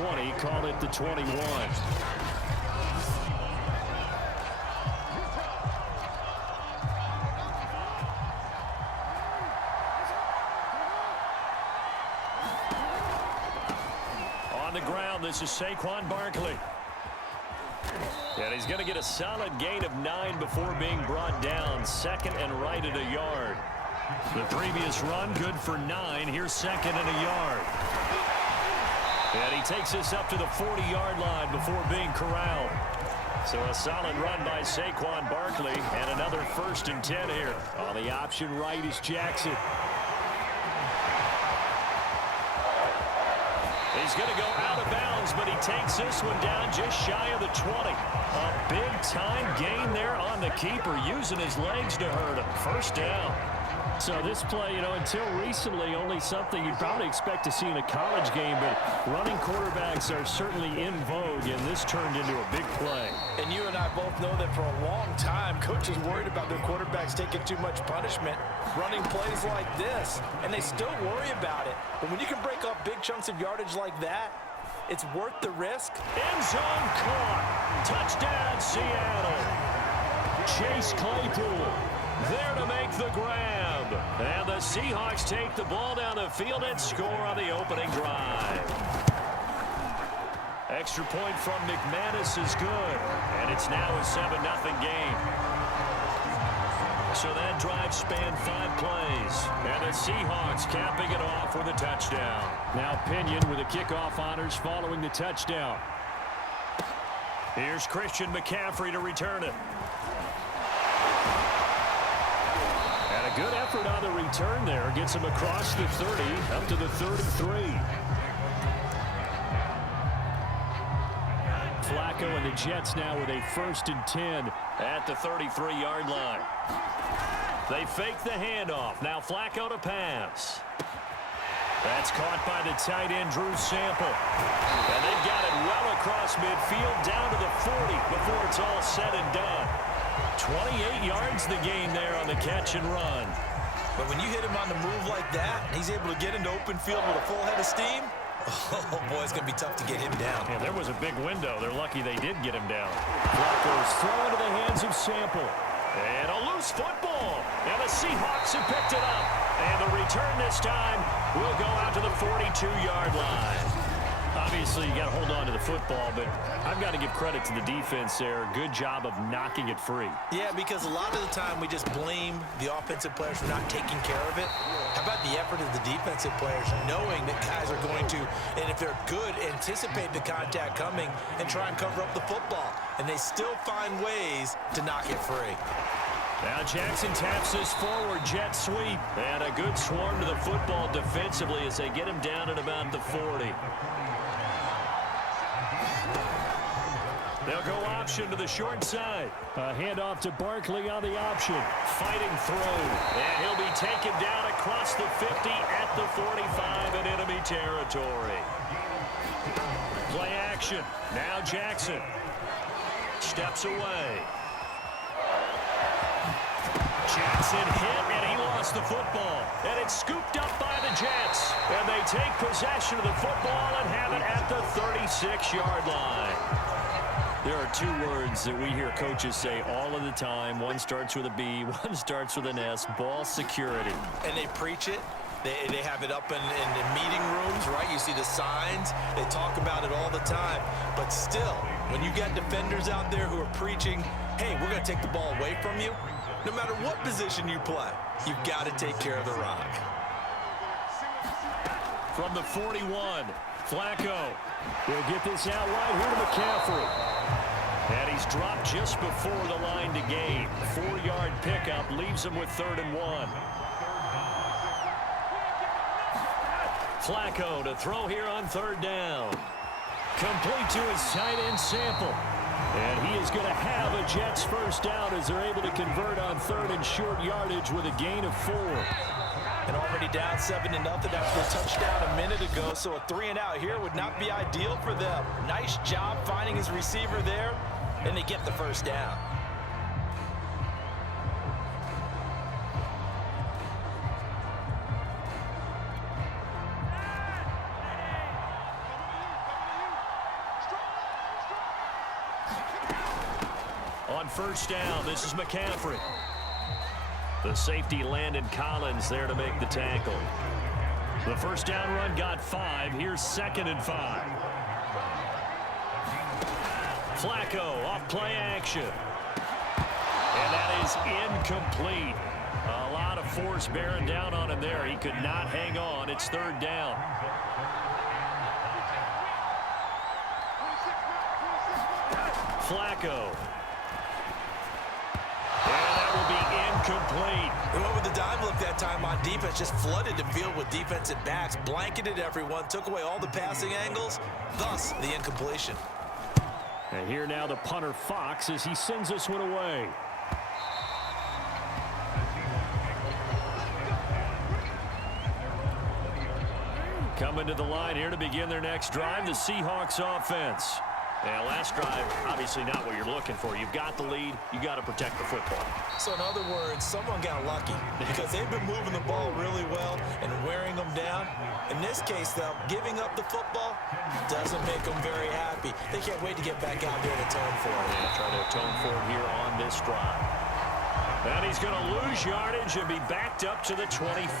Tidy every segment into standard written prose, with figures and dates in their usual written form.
20, call it the 21. On the ground, this is Saquon Barkley. And he's going to get a solid gain of 9 before being brought down. Second and right at a yard. The previous run, good for 9. Here's second and a yard. And he takes us up to the 40-yard line before being corralled. So a solid run by Saquon Barkley, and another 1st and 10 here. On the option right is Jackson. He's going to go out of bounds, but he takes this one down just shy of the 20. A big-time gain there on the keeper, using his legs to hurt him. First down. So this play, until recently, only something you'd probably expect to see in a college game, but running quarterbacks are certainly in vogue, and this turned into a big play. And you and I both know that for a long time, coaches worried about their quarterbacks taking too much punishment, running plays like this, and they still worry about it. But when you can break up big chunks of yardage like that, it's worth the risk. End zone caught. Touchdown, Seattle. Chase Claypool there to make the grab. And the Seahawks take the ball down the field and score on the opening drive. Extra point from McManus is good. And it's now a 7-0 game. So that drive spanned 5 plays. And the Seahawks capping it off with a touchdown. Now Pinion with the kickoff honors following the touchdown. Here's Christian McCaffrey to return it. And a good effort on the return there. Gets him across the 30, up to the 33. Flacco and the Jets now with a 1st and 10 at the 33-yard line. They fake the handoff. Now Flacco to pass. That's caught by the tight end, Drew Sample. And they've got it well across midfield, down to the 40 before it's all said and done. 28 yards the gain there on the catch and run. But when you hit him on the move like that, and he's able to get into open field with a full head of steam, oh, boy, it's going to be tough to get him down. Yeah, there was a big window. They're lucky they did get him down. Flacco's throw into the hands of Sample. And a loose football. And the Seahawks have picked it up. And the return this time will go out to the 42-yard line. Obviously, you got to hold on to the football, but I've got to give credit to the defense there. Good job of knocking it free. Yeah, because a lot of the time we just blame the offensive players for not taking care of it. How about the effort of the defensive players, knowing that guys are going to, and if they're good, anticipate the contact coming and try and cover up the football. And they still find ways to knock it free. Now Jackson taps this forward jet sweep. And a good swarm to the football defensively as they get him down at about the 40. They'll go option to the short side. A handoff to Barkley on the option. Fighting through. And he'll be taken down across the 50 at the 45 in enemy territory. Play action. Now Jackson steps away. Jackson hit, and he lost the football. And it's scooped up by the Jets. And they take possession of the football and have it at the 36-yard line. There are 2 words that we hear coaches say all of the time. One starts with a B, one starts with an S. Ball security. And they preach it. They have it up in meeting rooms, right? You see the signs. They talk about it all the time. But still, when you got defenders out there who are preaching, hey, we're going to take the ball away from you, no matter what position you play, you've got to take care of the rock. From the 41, Flacco will get this out right here to McCaffrey. And he's dropped just before the line to gain. 4-yard pickup leaves him with 3rd and 1. Flacco to throw here on 3rd down. Complete to his tight end Sample. And he is going to have a Jets first down as they're able to convert on 3rd and short yardage with a gain of 4. And already down 7-0 after the touchdown a minute ago, so a 3-and-out here would not be ideal for them. Nice job finding his receiver there, and they get the first down. On first down, this is McCaffrey. The safety Landon Collins there to make the tackle. The first down run got 5. Here's 2nd and 5. Flacco off play action. And that is incomplete. A lot of force bearing down on him there. He could not hang on. It's 3rd down. Flacco. And that will be incomplete. They went with the dime look that time on defense. Just flooded the field with defensive backs. Blanketed everyone. Took away all the passing angles. Thus, the incompletion. And here now the punter Fox as he sends this one away. Coming to the line here to begin their next drive, the Seahawks offense. Yeah, last drive, obviously not what you're looking for. You've got the lead. You got to protect the football. So in other words, someone got lucky because they've been moving the ball really well and wearing them down. In this case, though, giving up the football doesn't make them very happy. They can't wait to get back out there and atone for it. Yeah, try to atone for it here on this drive. And he's going to lose yardage and be backed up to the 25.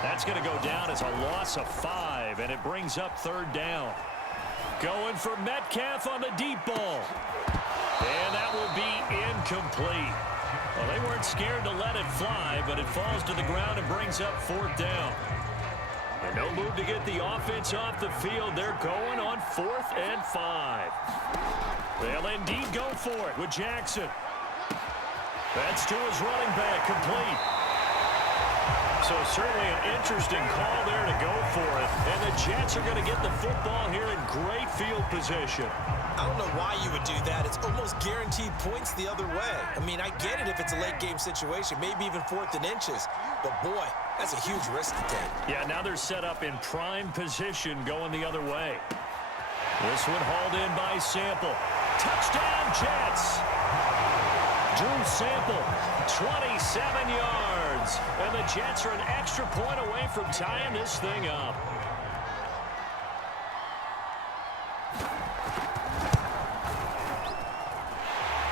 That's going to go down as a loss of 5, and it brings up 3rd down. Going for Metcalf on the deep ball. And that will be incomplete. Well, they weren't scared to let it fly, but it falls to the ground and brings up 4th down. And no move to get the offense off the field. They're going on 4th and 5. They'll indeed go for it with Jackson. That's to his running back, complete. So certainly an interesting call there to go for it. And the Jets are going to get the football here in great field position. I don't know why you would do that. It's almost guaranteed points the other way. I mean, I get it if it's a late game situation, maybe even 4th and inches. But boy, that's a huge risk to take. Yeah, now they're set up in prime position going the other way. This one hauled in by Sample. Touchdown, Jets! Drew Sample, 27 yards. And the Jets are an extra point away from tying this thing up.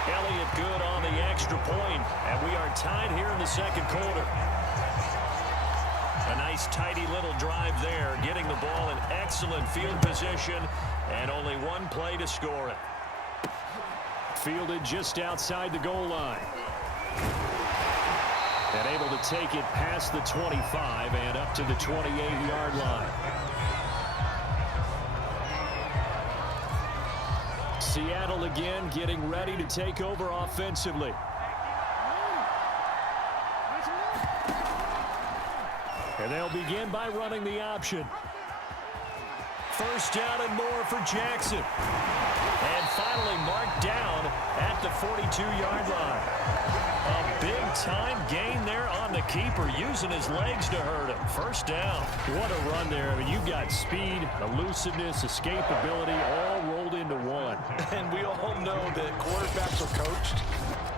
Elliott good on the extra point, and we are tied here in the 2nd quarter. A nice tidy little drive there, getting the ball in excellent field position, and only one play to score it. Fielded just outside the goal line. And able to take it past the 25 and up to the 28-yard line. Seattle again getting ready to take over offensively. And they'll begin by running the option. First down and more for Jackson. And finally marked down at the 42-yard line. A big-time gain there on the keeper, using his legs to hurt him. First down. What a run there. I mean, you've got speed, elusiveness, escapability, all rolled into one. And we all know that quarterbacks are coached.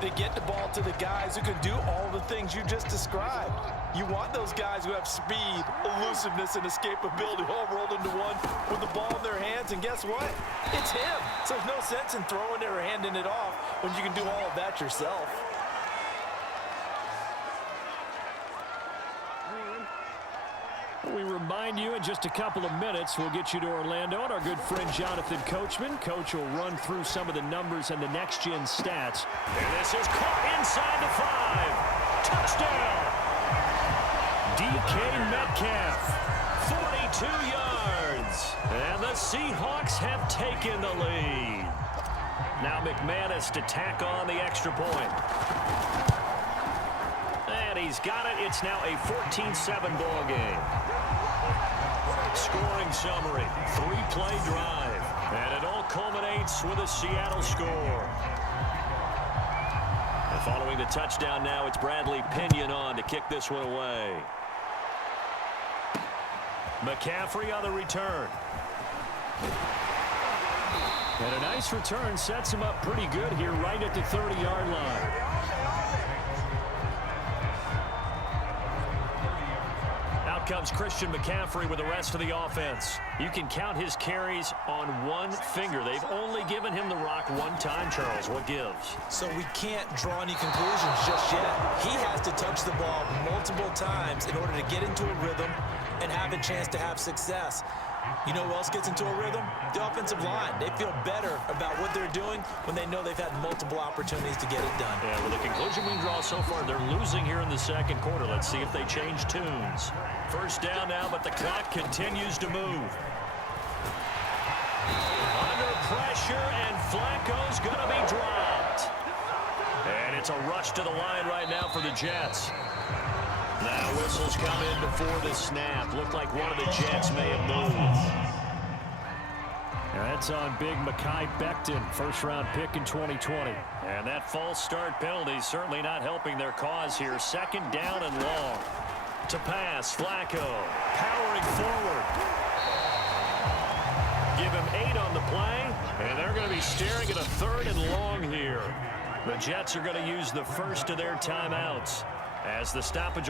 They get the ball to the guys who can do all the things you just described. You want those guys who have speed, elusiveness, and escapability all rolled into one with the ball in their hands. And guess what? It's him. So there's no sense in throwing it or handing it off when you can do all of that yourself. We remind you in just a couple of minutes we'll get you to Orlando and our good friend Jonathan Coachman. Coach will run through some of the numbers and the next-gen stats. And this is caught inside the 5. Touchdown! DK Metcalf, 42 yards. And the Seahawks have taken the lead. Now McManus to tack on the extra point. And he's got it. It's now a 14-7 ball game. Scoring summary, 3-play drive. And it all culminates with a Seattle score. And following the touchdown now, it's Bradley Pinion on to kick this one away. McCaffrey on the return. And a nice return sets him up pretty good here right at the 30-yard line. Out comes Christian McCaffrey with the rest of the offense. You can count his carries on one finger. They've only given him the rock one time, Charles. What gives? So we can't draw any conclusions just yet. He has to touch the ball multiple times in order to get into a rhythm and have a chance to have success. You know who else gets into a rhythm? The offensive line. They feel better about what they're doing when they know they've had multiple opportunities to get it done. Yeah, well, the conclusion we can draw so far, they're losing here in the second quarter. Let's see if they change tunes. First down now, but the clock continues to move. Under pressure, and Flacco's going to be dropped. And it's a rush to the line right now for the Jets. Now whistles come in before the snap. Looked like one of the Jets may have moved. That's on big Mekhi Becton, first-round pick in 2020. And that false start penalty certainly not helping their cause here. Second down and long. To pass, Flacco powering forward. Give him 8 on the play, and they're going to be staring at a third and long here. The Jets are going to use the first of their timeouts as the stoppage